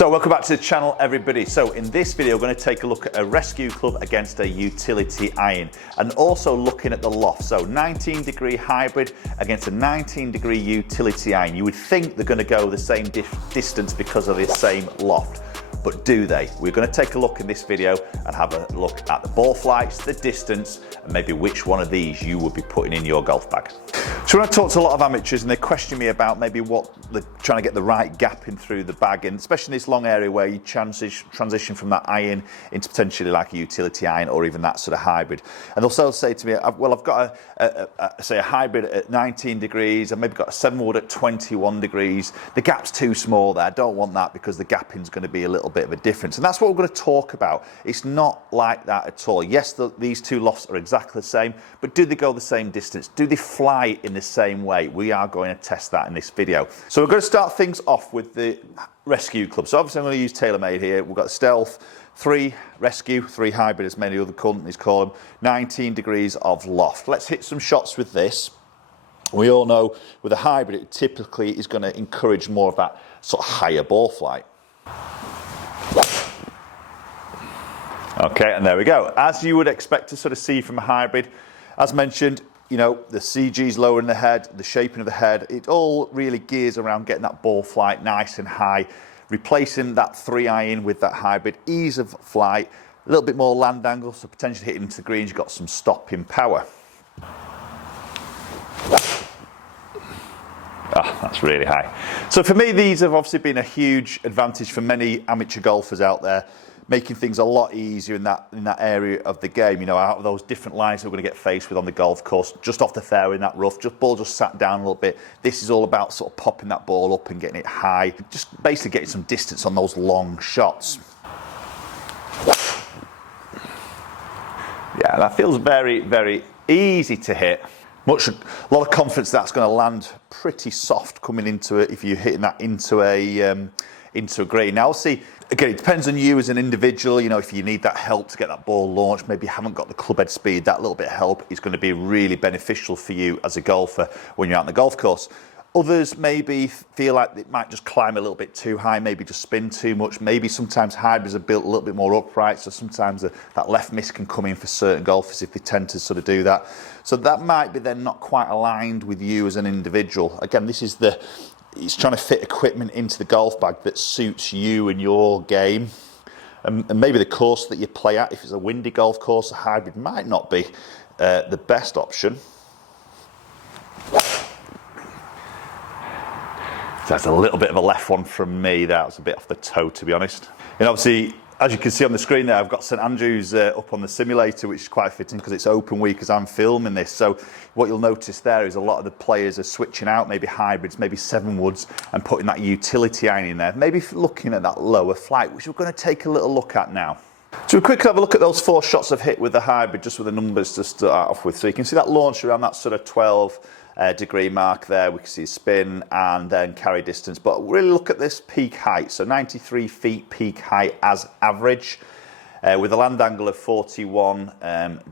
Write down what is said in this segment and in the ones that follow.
So welcome back to the channel, everybody. So in this video we're going to take a look at a rescue club against a utility iron, and also looking at the loft. So 19-degree hybrid against a 19-degree utility iron. You would think they're going to go the same distance because of the same loft, but do they? We're going to take a look in this video and have a look at the ball flights, the distance, and maybe which one of these you would be putting in your golf bag. So when I talk to a lot of amateurs and they question me about maybe what they're trying to get the right gap in through the bag, and especially in this long area where you transition from that iron into potentially like a utility iron or even that sort of hybrid. And they'll also say to me, well, I've got a hybrid at 19 degrees, I've maybe got a 7-wood at 21 degrees. The gap's too small there. I don't want that because the gapping's going to be a little bit of a difference. And that's what we're going to talk about. It's not like that at all. Yes, these two lofts are exactly the same, but do they go the same distance? Do they fly in the same way? We are going to test that in this video. So we're going to start things off with the rescue club. So obviously I'm going to use TaylorMade here. We've got the Stealth, 3 rescue, 3 hybrid as many other companies call them, 19 degrees of loft. Let's hit some shots with this. We all know with a hybrid it typically is going to encourage more of that sort of higher ball flight. Okay, and there we go. As you would expect to sort of see from a hybrid, as mentioned, you know, the CG's lower in the head, the shaping of the head, it all really gears around getting that ball flight nice and high, replacing that 3 iron with that hybrid, ease of flight, a little bit more land angle, so potentially hitting into the greens, you've got some stopping power. Ah, that's really high. So for me, these have obviously been a huge advantage for many amateur golfers out there, making things a lot easier in that area of the game. You know, out of those different lines we're going to get faced with on the golf course, just off the fairway in that rough, ball just sat down a little bit. This is all about sort of popping that ball up and getting it high, just basically getting some distance on those long shots. Yeah, that feels very, very easy to hit. A lot of confidence that's going to land pretty soft coming into it if you're hitting that into a green. Now, see, again, it depends on you as an individual. You know, if you need that help to get that ball launched, maybe you haven't got the club head speed, that little bit of help is going to be really beneficial for you as a golfer when you're out on the golf course. Others maybe feel like it might just climb a little bit too high, maybe just spin too much. Maybe sometimes hybrids are built a little bit more upright, so sometimes that left miss can come in for certain golfers if they tend to sort of do that. So that might be then not quite aligned with you as an individual. Again, this is it's trying to fit equipment into the golf bag that suits you and your game. And maybe the course that you play at, if it's a windy golf course, a hybrid might not be the best option. That's a little bit of a left one from me. That was a bit off the toe, to be honest. And obviously, as you can see on the screen there, I've got St Andrews up on the simulator, which is quite fitting because it's open week as I'm filming this. So what you'll notice there is a lot of the players are switching out, maybe hybrids, maybe 7-woods, and putting that utility iron in there. Maybe looking at that lower flight, which we're going to take a little look at now. So we'll quickly have a look at those 4 shots I've hit with the hybrid, just with the numbers to start off with. So you can see that launch around that sort of 12 degree mark there. We can see spin and then carry distance, but really look at this peak height. So 93 feet peak height as average, with a land angle of 41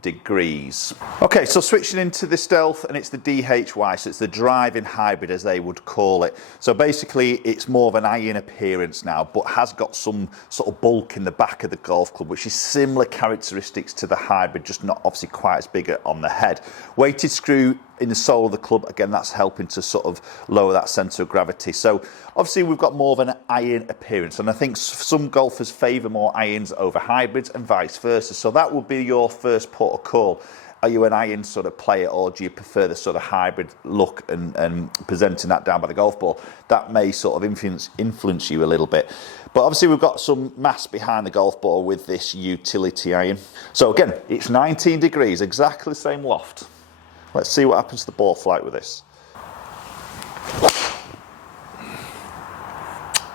degrees. Okay, so switching into the Stealth, and it's the DHY, so it's the driving hybrid as they would call it. So basically it's more of an iron appearance now, but has got some sort of bulk in the back of the golf club, which is similar characteristics to the hybrid, just not obviously quite as big on the head. Weighted screw in the sole of the club, again, that's helping to sort of lower that centre of gravity. So obviously we've got more of an iron appearance, and I think some golfers favour more irons over hybrids and vice versa. So that would be your first port of call. Are you an iron sort of player, or do you prefer the sort of hybrid look and presenting that down by the golf ball? That may sort of influence you a little bit. But obviously we've got some mass behind the golf ball with this utility iron. So again, it's 19 degrees, exactly the same loft. Let's see what happens to the ball flight with this.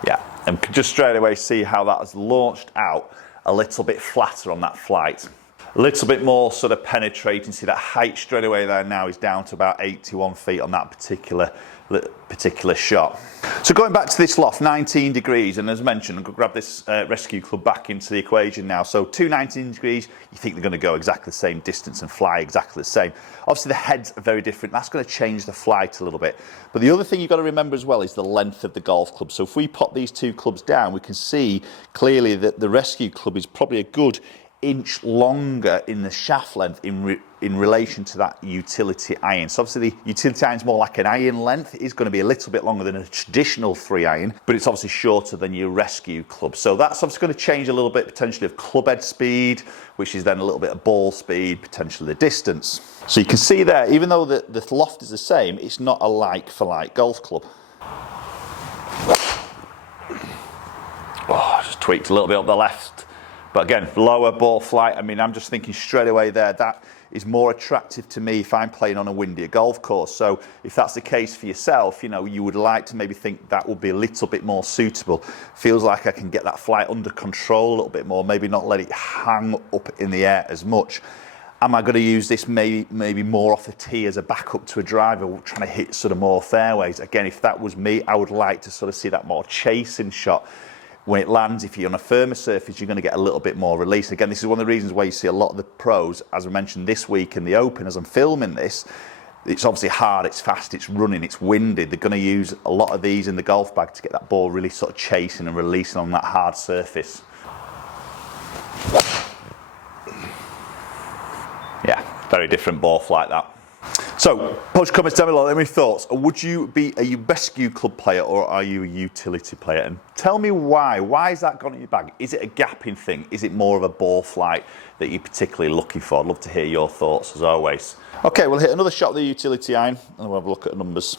Yeah, and just straight away see how that has launched out a little bit flatter on that flight. A little bit more sort of penetrating. See that height straight away there now is down to about 81 feet on that particular particular shot. So going back to this loft, 19 degrees, and as mentioned, I'm going to grab this rescue club back into the equation now. So two 19 degrees, you think they're going to go exactly the same distance and fly exactly the same. Obviously the heads are very different. That's going to change the flight a little bit. But the other thing you've got to remember as well is the length of the golf club. So if we pop these two clubs down, we can see clearly that the rescue club is probably a good inch longer in the shaft length in relation to that utility iron. So obviously the utility iron is more like an iron length. It is going to be a little bit longer than a traditional 3 iron, but it's obviously shorter than your rescue club. So that's obviously going to change a little bit potentially of club head speed, which is then a little bit of ball speed, potentially the distance. So you can see there, even though the loft is the same, it's not a like for like golf club. Oh, just tweaked a little bit up the left. But again, lower ball flight, I mean, I'm just thinking straight away there, that is more attractive to me if I'm playing on a windier golf course. So if that's the case for yourself, you know, you would like to maybe think that would be a little bit more suitable. Feels like I can get that flight under control a little bit more, maybe not let it hang up in the air as much. Am I going to use this maybe more off the tee as a backup to a driver, trying to hit sort of more fairways? Again, if that was me, I would like to sort of see that more chasing shot. When it lands, if you're on a firmer surface, you're going to get a little bit more release. Again, this is one of the reasons why you see a lot of the pros, as I mentioned this week in the Open, as I'm filming this, it's obviously hard, it's fast, it's running, it's windy. They're going to use a lot of these in the golf bag to get that ball really sort of chasing and releasing on that hard surface. Yeah, very different ball flight that. So, post comments down below, let me thoughts. Would you be a rescue club player or are you a utility player? And tell me why. Why has that gone in your bag? Is it a gapping thing? Is it more of a ball flight that you're particularly looking for? I'd love to hear your thoughts as always. Okay, we'll hit another shot of the utility iron and we'll have a look at the numbers.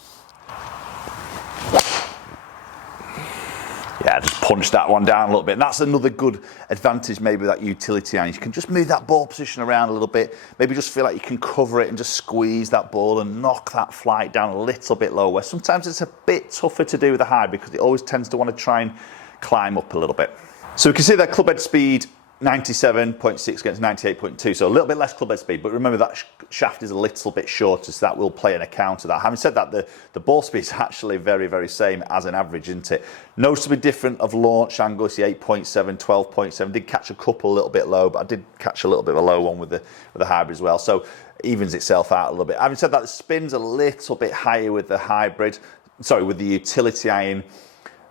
Yeah, just punch that one down a little bit. And that's another good advantage maybe with that utility iron. You can just move that ball position around a little bit. Maybe just feel like you can cover it and just squeeze that ball and knock that flight down a little bit lower. Sometimes it's a bit tougher to do with the high because it always tends to want to try and climb up a little bit. So we can see that club head speed 97.6 against 98.2, so a little bit less club head speed, but remember that shaft is a little bit shorter, so that will play an account of that. Having said that, the ball speed is actually very, very same as an average, isn't it? Noticeably different of launch angle, see 8.7, 12.7, did catch a couple a little bit low, but I did catch a little bit of a low one with the hybrid as well, so evens itself out a little bit. Having said that, the spin's a little bit higher with the hybrid, sorry, with the utility iron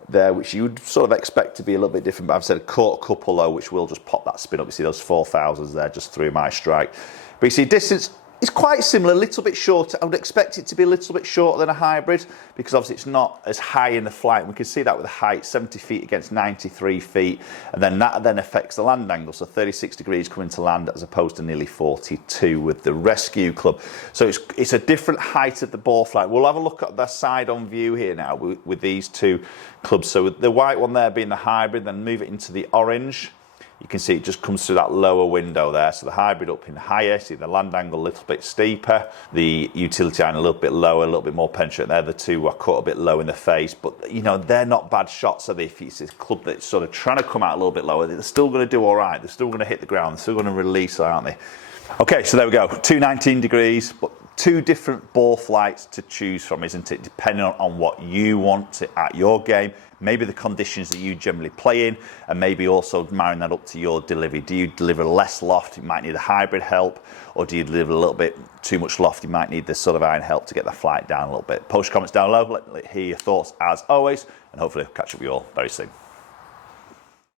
there, which you would sort of expect to be a little bit different, but I've said caught a couple low, which will just pop that spin up. You see those 4,000s there just through my strike. But you see distance is quite similar, a little bit shorter. I would expect it to be a little bit shorter than a hybrid because obviously it's not as high in the flight. And we can see that with the height, 70 feet against 93 feet. And then that then affects the land angle. So 36 degrees coming to land as opposed to nearly 42 with the rescue club. So it's a different height of the ball flight. We'll have a look at the side on view here now with these two clubs. So with the white one there being the hybrid, then move it into the orange. You can see it just comes through that lower window there. So the hybrid up in higher, see the land angle a little bit steeper, the utility iron a little bit lower, a little bit more penetrant there. The two are caught a bit low in the face, but you know, they're not bad shots. So if it's a club that's sort of trying to come out a little bit lower, they're still going to do all right. They're still going to hit the ground. They're still going to release, aren't they? Okay, so there we go. 219 degrees, but two different ball flights to choose from, isn't it? Depending on what you want at your game, maybe the conditions that you generally play in, and maybe also marrying that up to your delivery. Do you deliver less loft? You might need a hybrid help, or do you deliver a little bit too much loft? You might need this sort of iron help to get the flight down a little bit. Post comments down below. Let me hear your thoughts as always, and hopefully I'll catch up with you all very soon.